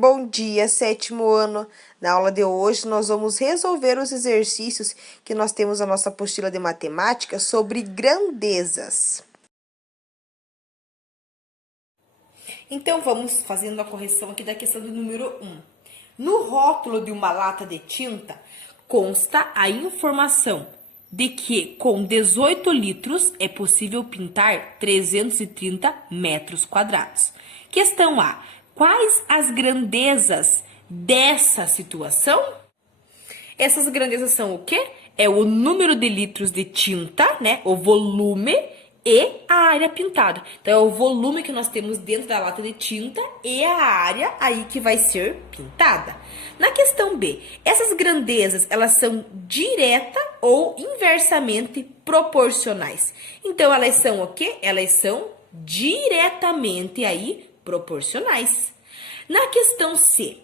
Bom dia, sétimo ano. Na aula de hoje, nós vamos resolver os exercícios que nós temos na nossa apostila de matemática sobre grandezas. Então, vamos fazendo a correção aqui da questão do número 1. No rótulo de uma lata de tinta, consta a informação de que com 18 litros é possível pintar 330 metros quadrados. Questão A. Quais as grandezas dessa situação? Essas grandezas são o quê? É o número de litros de tinta, né? O volume e a área pintada. Então, é o volume que nós temos dentro da lata de tinta e a área aí que vai ser pintada. Na questão B, essas grandezas, elas são direta ou inversamente proporcionais. Então, elas são o quê? Elas são diretamente aí proporcionais. Na questão C,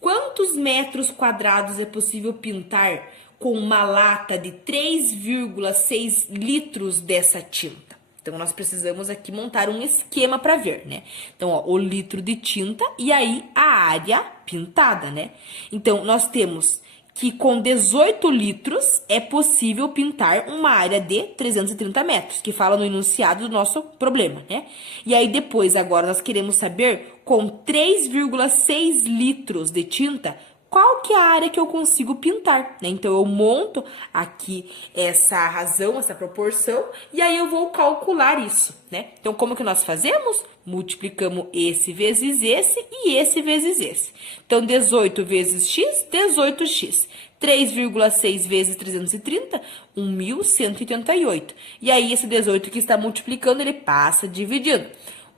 quantos metros quadrados é possível pintar com uma lata de 3,6 litros dessa tinta? Então, nós precisamos aqui montar um esquema para ver, né? Então, ó, o litro de tinta e aí a área pintada, né? Então, nós temos que com 18 litros é possível pintar uma área de 330 metros, que fala no enunciado do nosso problema, né? E aí depois, agora, nós queremos saber, com 3,6 litros de tinta, qual que é a área que eu consigo pintar, né? Então, eu monto aqui essa razão, essa proporção, e aí eu vou calcular isso, né? Então, como que nós fazemos? Multiplicamos esse vezes esse e esse vezes esse. Então, 18 vezes x, 18x. 3,6 vezes 330, 1.188. E aí, esse 18 que está multiplicando, ele passa dividindo.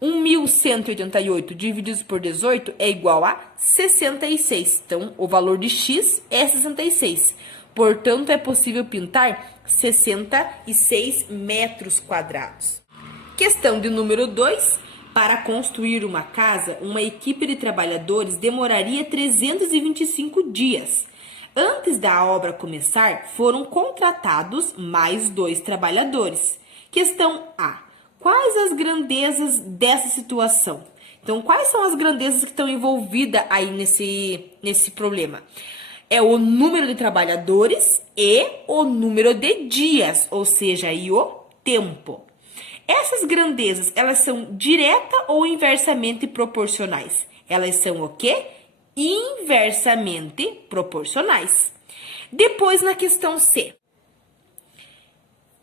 1.188 dividido por 18 é igual a 66. Então, o valor de x é 66. Portanto, é possível pintar 66 metros quadrados. Questão de número 2. Para construir uma casa, uma equipe de trabalhadores demoraria 325 dias. Antes da obra começar, foram contratados mais 2 trabalhadores. Questão A. Quais as grandezas dessa situação? Então, quais são as grandezas que estão envolvidas aí nesse problema? É o número de trabalhadores e o número de dias, ou seja, aí o tempo. Essas grandezas, elas são direta ou inversamente proporcionais? Elas são o quê? Inversamente proporcionais. Depois, na questão C.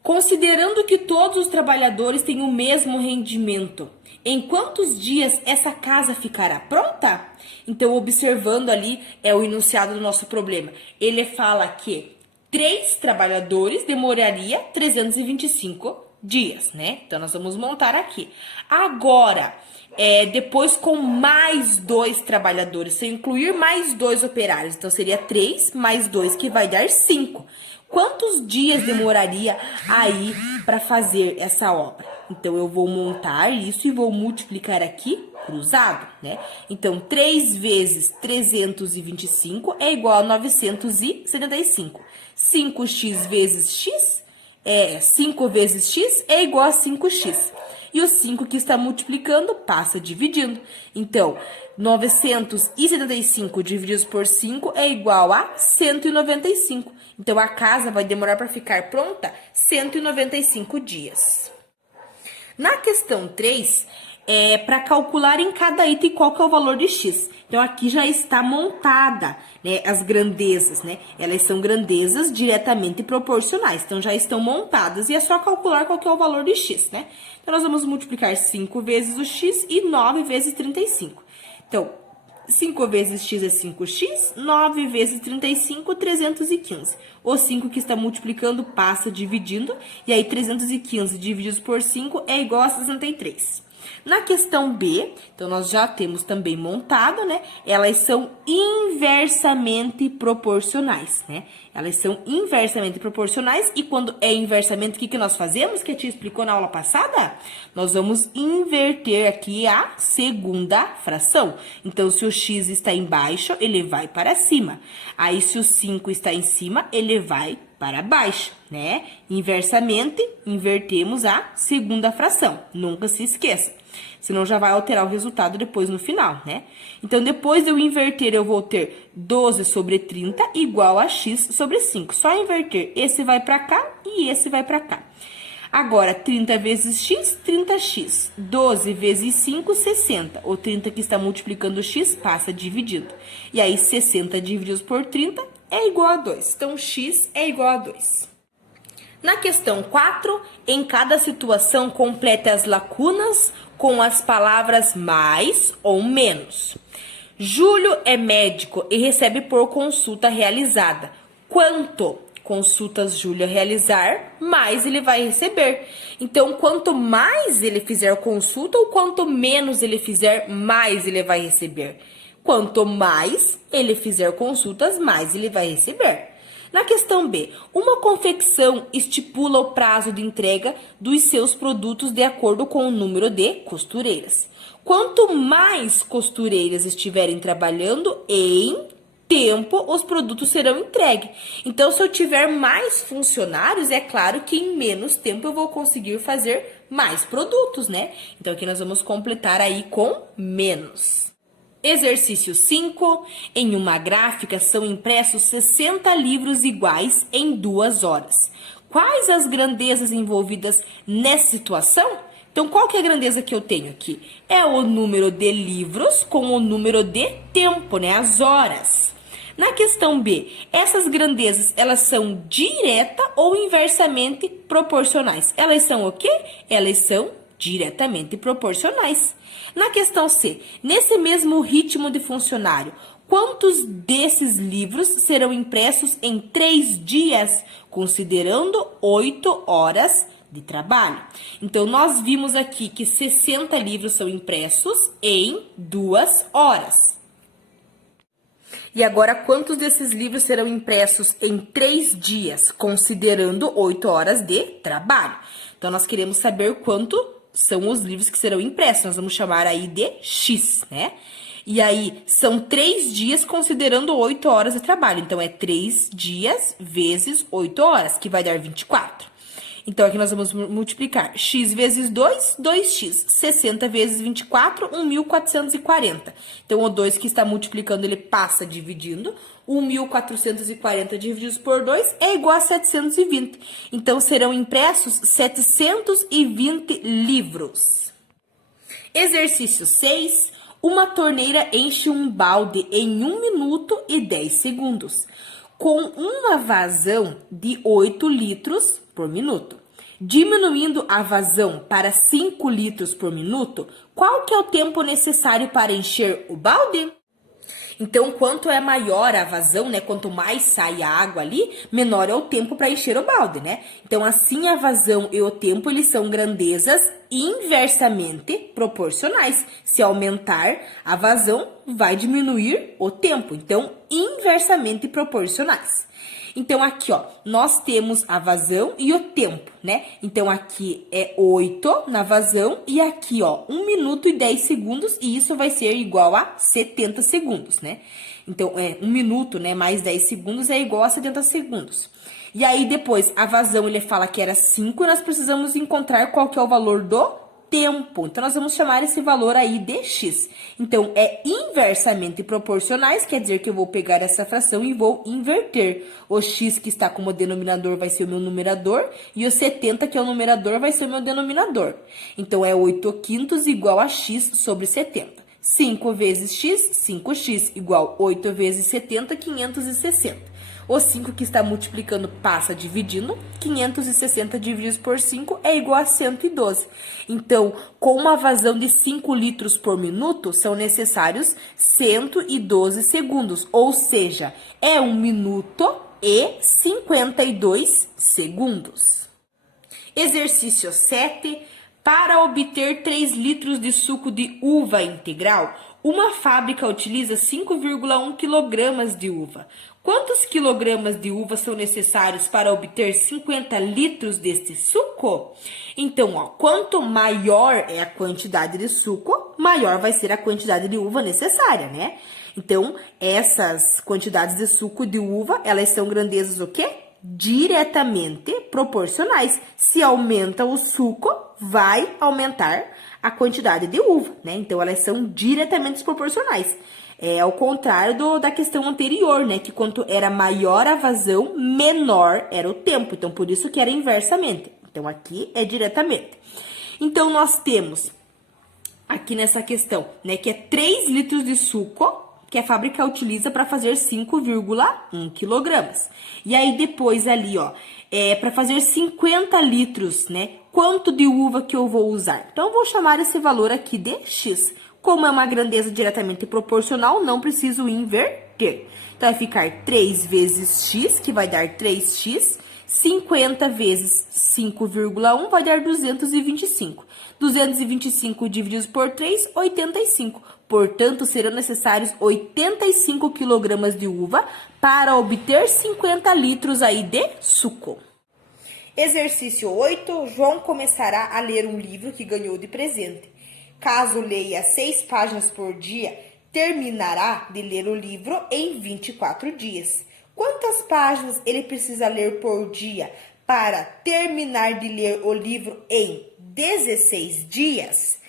Considerando que todos os trabalhadores têm o mesmo rendimento, em quantos dias essa casa ficará pronta? Então, observando ali, é o enunciado do nosso problema. Ele fala que 3 trabalhadores demoraria 325 dias, né? Então, nós vamos montar aqui. Agora, depois com mais 2 trabalhadores, se eu incluir mais 2 operários, então seria 3 mais 2, que vai dar 5. Quantos dias demoraria aí para fazer essa obra? Então, eu vou montar isso e vou multiplicar aqui cruzado, né? Então, 3 vezes 325 é igual a 975. 5x vezes x 5 vezes x é igual a 5x. E o 5 que está multiplicando passa dividindo. Então, 975 divididos por 5 é igual a 195. Então, a casa vai demorar para ficar pronta 195 dias. Na questão 3, para calcular em cada item qual que é o valor de x. Então, aqui já está montada, né, as grandezas, né? Elas são grandezas diretamente proporcionais. Então, já estão montadas e é só calcular qual que é o valor de x, né? Então, nós vamos multiplicar 5 vezes o x e 9 vezes 35. Então, 5 vezes x é 5x, 9 vezes 35, 315. O 5 que está multiplicando passa dividindo, e aí 315 divididos por 5 é igual a 63. Na questão B, então nós já temos também montado, né? Elas são inversamente proporcionais, né? Elas são inversamente proporcionais e quando é inversamente, o que nós fazemos? Que a tia explicou na aula passada? Nós vamos inverter aqui a segunda fração. Então, se o x está embaixo, ele vai para cima. Aí, se o 5 está em cima, ele vai para baixo, né? Inversamente, invertemos a segunda fração. Nunca se esqueça. Senão já vai alterar o resultado depois no final, né? Então, depois de eu inverter, eu vou ter 12 sobre 30 igual a x sobre 5. Só inverter, esse vai pra cá e esse vai pra cá. Agora, 30 vezes x, 30x. 12 vezes 5, 60. O 30 que está multiplicando x passa dividindo. E aí, 60 divididos por 30 é igual a 2. Então, x é igual a 2. Na questão 4, em cada situação, complete as lacunas com as palavras mais ou menos. Júlio é médico e recebe por consulta realizada. Quanto consultas Júlio realizar, mais ele vai receber. Então, quanto mais ele fizer consulta ou quanto menos ele fizer, mais ele vai receber. Quanto mais ele fizer consultas, mais ele vai receber. Na questão B, uma confecção estipula o prazo de entrega dos seus produtos de acordo com o número de costureiras. Quanto mais costureiras estiverem trabalhando em tempo, os produtos serão entregues. Então, se eu tiver mais funcionários, é claro que em menos tempo eu vou conseguir fazer mais produtos, né? Então, aqui nós vamos completar aí com menos. Exercício 5. Em uma gráfica são impressos 60 livros iguais em 2 horas. Quais as grandezas envolvidas nessa situação? Então, qual que é a grandeza que eu tenho aqui? É o número de livros com o número de tempo, né? As horas. Na questão B, essas grandezas, elas são direta ou inversamente proporcionais? Elas são o quê? Elas são diretamente proporcionais. Na questão C, nesse mesmo ritmo de funcionário, quantos desses livros serão impressos em 3 dias, considerando 8 horas de trabalho? Então, nós vimos aqui que 60 livros são impressos em 2 horas. E agora, quantos desses livros serão impressos em 3 dias, considerando 8 horas de trabalho? Então, nós queremos saber quanto são os livros que serão impressos. Nós vamos chamar aí de X, né? E aí, são 3 dias considerando 8 horas de trabalho. Então, é 3 dias vezes 8 horas, que vai dar 24. Então, aqui nós vamos multiplicar x vezes 2, 2x. 60 vezes 24, 1.440. Então, o 2 que está multiplicando, ele passa dividindo. 1.440 divididos por 2 é igual a 720. Então, serão impressos 720 livros. Exercício 6. Uma torneira enche um balde em 1 minuto e 10 segundos, com uma vazão de 8 litros por minuto. Diminuindo a vazão para 5 litros por minuto, qual que é o tempo necessário para encher o balde? Então, quanto é maior a vazão, né? Quanto mais sai a água ali, menor é o tempo para encher o balde, né? Então, assim, a vazão e o tempo, eles são grandezas inversamente proporcionais. Se aumentar a vazão, vai diminuir o tempo. Então, inversamente proporcionais. Então, aqui, ó, nós temos a vazão e o tempo, né? Então, aqui é 8 na vazão e aqui, ó, 1 minuto e 10 segundos e isso vai ser igual a 70 segundos, né? Então, 1 minuto, né, mais 10 segundos é igual a 70 segundos. E aí, depois, a vazão, ele fala que era 5 e nós precisamos encontrar qual que é o valor do tempo. Então, nós vamos chamar esse valor aí de x. Então, é inversamente proporcionais, quer dizer que eu vou pegar essa fração e vou inverter. O x que está como denominador vai ser o meu numerador e o 70, que é o numerador, vai ser o meu denominador. Então, é 8/5 igual a x sobre 70. 5 vezes x, 5x, igual 8 vezes 70, 560. O 5 que está multiplicando passa dividindo. 560 divididos por 5 é igual a 112. Então, com uma vazão de 5 litros por minuto, são necessários 112 segundos. Ou seja, é 1 minuto e 52 segundos. Exercício 7. Para obter 3 litros de suco de uva integral, uma fábrica utiliza 5,1 kg de uva. Quantos quilogramas de uva são necessários para obter 50 litros deste suco? Então, ó, quanto maior é a quantidade de suco, maior vai ser a quantidade de uva necessária, né? Então, essas quantidades de suco de uva, elas são grandezas o quê? Diretamente proporcionais. Se aumenta o suco, vai aumentar a quantidade de uva, né? Então, elas são diretamente proporcionais. É ao contrário da questão anterior, né? Que quanto era maior a vazão, menor era o tempo. Então, por isso que era inversamente. Então, aqui é diretamente. Então, nós temos aqui nessa questão, né? Que é 3 litros de suco que a fábrica utiliza para fazer 5,1 quilogramas. E aí, depois ali, ó, para fazer 50 litros, né? Quanto de uva que eu vou usar? Então, eu vou chamar esse valor aqui de X. Como é uma grandeza diretamente proporcional, não preciso inverter. Então, vai ficar 3 vezes X, que vai dar 3X. 50 vezes 5,1 vai dar 225. 225 divididos por 3, 85. Portanto, serão necessários 85 quilogramas de uva para obter 50 litros aí de suco. Exercício 8. João começará a ler um livro que ganhou de presente. Caso leia 6 páginas por dia, terminará de ler o livro em 24 dias. Quantas páginas ele precisa ler por dia para terminar de ler o livro em 16 dias?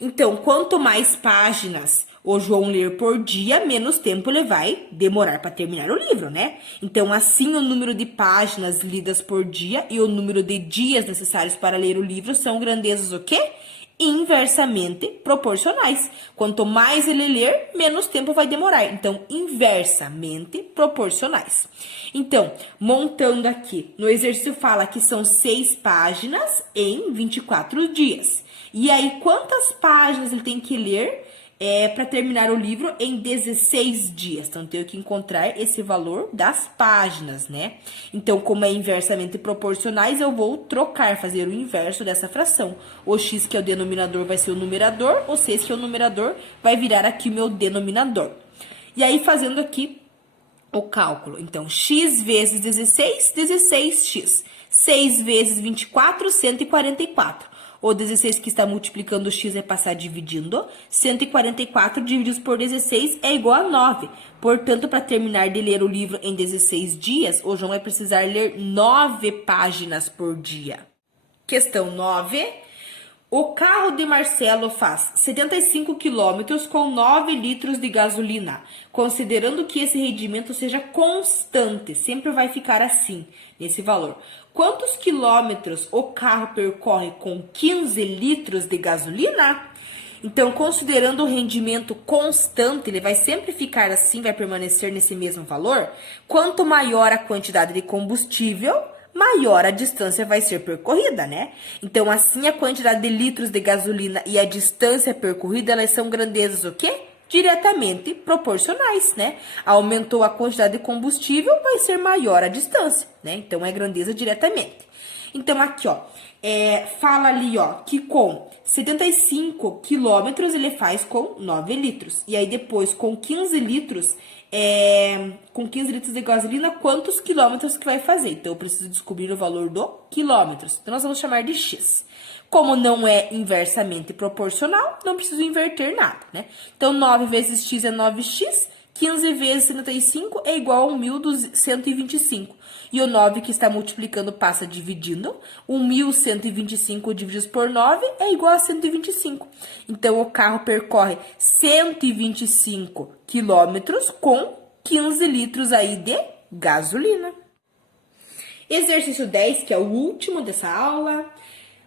Então, quanto mais páginas o João ler por dia, menos tempo ele vai demorar para terminar o livro, né? Então, assim, o número de páginas lidas por dia e o número de dias necessários para ler o livro são grandezas o quê? Inversamente proporcionais. Quanto mais ele ler, menos tempo vai demorar. Então, inversamente proporcionais. Então, montando aqui, no exercício fala que são 6 páginas em 24 dias. E aí, quantas páginas ele tem que ler para terminar o livro em 16 dias? Então, tenho que encontrar esse valor das páginas, né? Então, como é inversamente proporcionais, eu vou trocar, fazer o inverso dessa fração. O x, que é o denominador, vai ser o numerador. O 6, que é o numerador, vai virar aqui o meu denominador. E aí, fazendo aqui o cálculo. Então, x vezes 16, 16x. 6 vezes 24, 144. O 16 que está multiplicando o x é passar dividindo. 144 divididos por 16 é igual a 9. Portanto, para terminar de ler o livro em 16 dias, o João vai precisar ler 9 páginas por dia. Questão 9. O carro de Marcelo faz 75 quilômetros com 9 litros de gasolina. Considerando que esse rendimento seja constante, sempre vai ficar assim, nesse valor. Quantos quilômetros o carro percorre com 15 litros de gasolina? Então, considerando o rendimento constante, ele vai sempre ficar assim, vai permanecer nesse mesmo valor. Quanto maior a quantidade de combustível, maior a distância vai ser percorrida, né? Então, assim, a quantidade de litros de gasolina e a distância percorrida, elas são grandezas o quê? Diretamente proporcionais, né? Aumentou a quantidade de combustível, vai ser maior a distância, né? Então, é grandeza diretamente. Então, aqui, ó, fala ali, ó, que com 75 quilômetros ele faz com 9 litros. E aí, depois, com 15 litros, com 15 litros de gasolina, quantos quilômetros que vai fazer? Então, eu preciso descobrir o valor do quilômetros. Então, nós vamos chamar de X. Como não é inversamente proporcional, não preciso inverter nada, né? Então, 9 vezes X é 9x, 15 vezes 75 é igual a 1.125. E o 9 que está multiplicando passa dividindo. 1.125 divididos por 9 é igual a 125. Então, o carro percorre 125 quilômetros com 15 litros aí de gasolina. Exercício 10, que é o último dessa aula.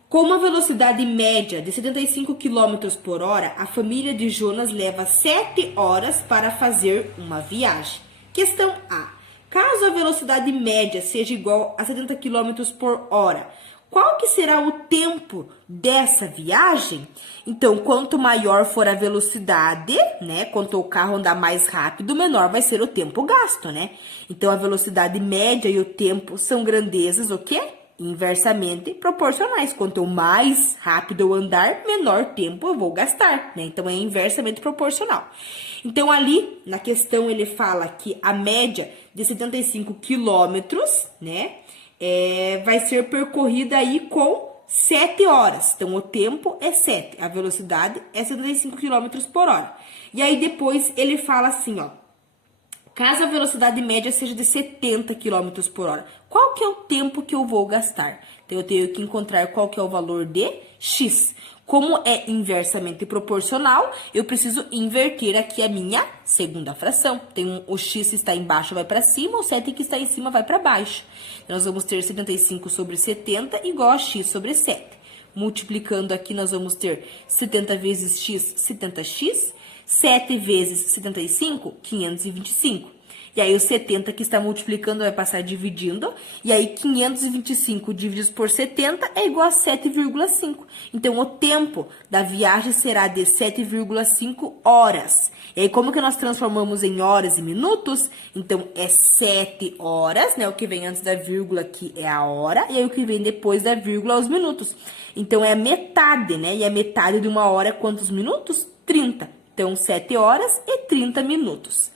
Com uma velocidade média de 75 km por hora, a família de Jonas leva 7 horas para fazer uma viagem. Questão A. Caso a velocidade média seja igual a 70 km por hora, qual que será o tempo dessa viagem? Então, quanto maior for a velocidade, né? Quanto o carro andar mais rápido, menor vai ser o tempo gasto, né? Então, a velocidade média e o tempo são grandezas, o quê? Inversamente proporcionais. Quanto mais rápido eu andar, menor tempo eu vou gastar, né? Então, é inversamente proporcional. Então, ali, na questão, ele fala que a média de 75 quilômetros, né? Vai ser percorrida aí com 7 horas. Então, o tempo é 7. A velocidade é 75 quilômetros por hora. E aí, depois, ele fala assim, ó. Caso a velocidade média seja de 70 km por hora, qual que é o tempo que eu vou gastar? Então, eu tenho que encontrar qual que é o valor de x. Como é inversamente proporcional, eu preciso inverter aqui a minha segunda fração. O x que está embaixo vai para cima, o 7 que está em cima vai para baixo. Então, nós vamos ter 75 sobre 70 igual a x sobre 7. Multiplicando aqui, nós vamos ter 70 vezes x, 70x. 7 vezes 75, 525. E aí, o 70 que está multiplicando vai passar dividindo. E aí, 525 dividido por 70 é igual a 7,5. Então, o tempo da viagem será de 7,5 horas. E aí, como que nós transformamos em horas e minutos? Então, é 7 horas, né? O que vem antes da vírgula aqui é a hora. E aí, o que vem depois da vírgula é os minutos. Então, é a metade, né? E a metade de uma hora é quantos minutos? 30. Então, 7 horas e 30 minutos.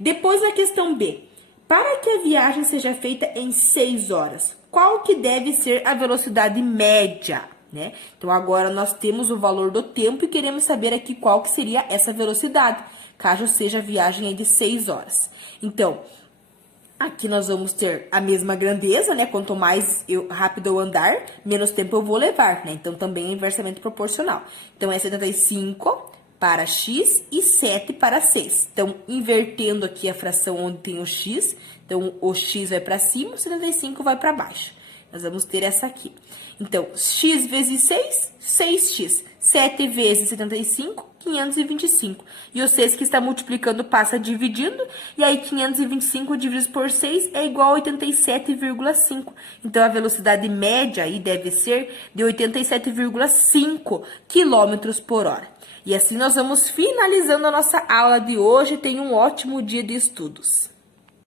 Depois, na questão B, para que a viagem seja feita em 6 horas, qual que deve ser a velocidade média, né? Então, agora nós temos o valor do tempo e queremos saber aqui qual que seria essa velocidade, caso seja a viagem de 6 horas. Então, aqui nós vamos ter a mesma grandeza, né? Quanto mais rápido eu andar, menos tempo eu vou levar, né? Então, também é inversamente proporcional. Então, é 75 para x e 7 para 6. Então, invertendo aqui a fração onde tem o x, então, o x vai para cima, o 75 vai para baixo. Nós vamos ter essa aqui. Então, x vezes 6, 6x. 7 vezes 75, 525. E o 6 que está multiplicando passa dividindo, e aí 525 dividido por 6 é igual a 87,5. Então, a velocidade média aí deve ser de 87,5 km por hora. E assim nós vamos finalizando a nossa aula de hoje. Tenha um ótimo dia de estudos.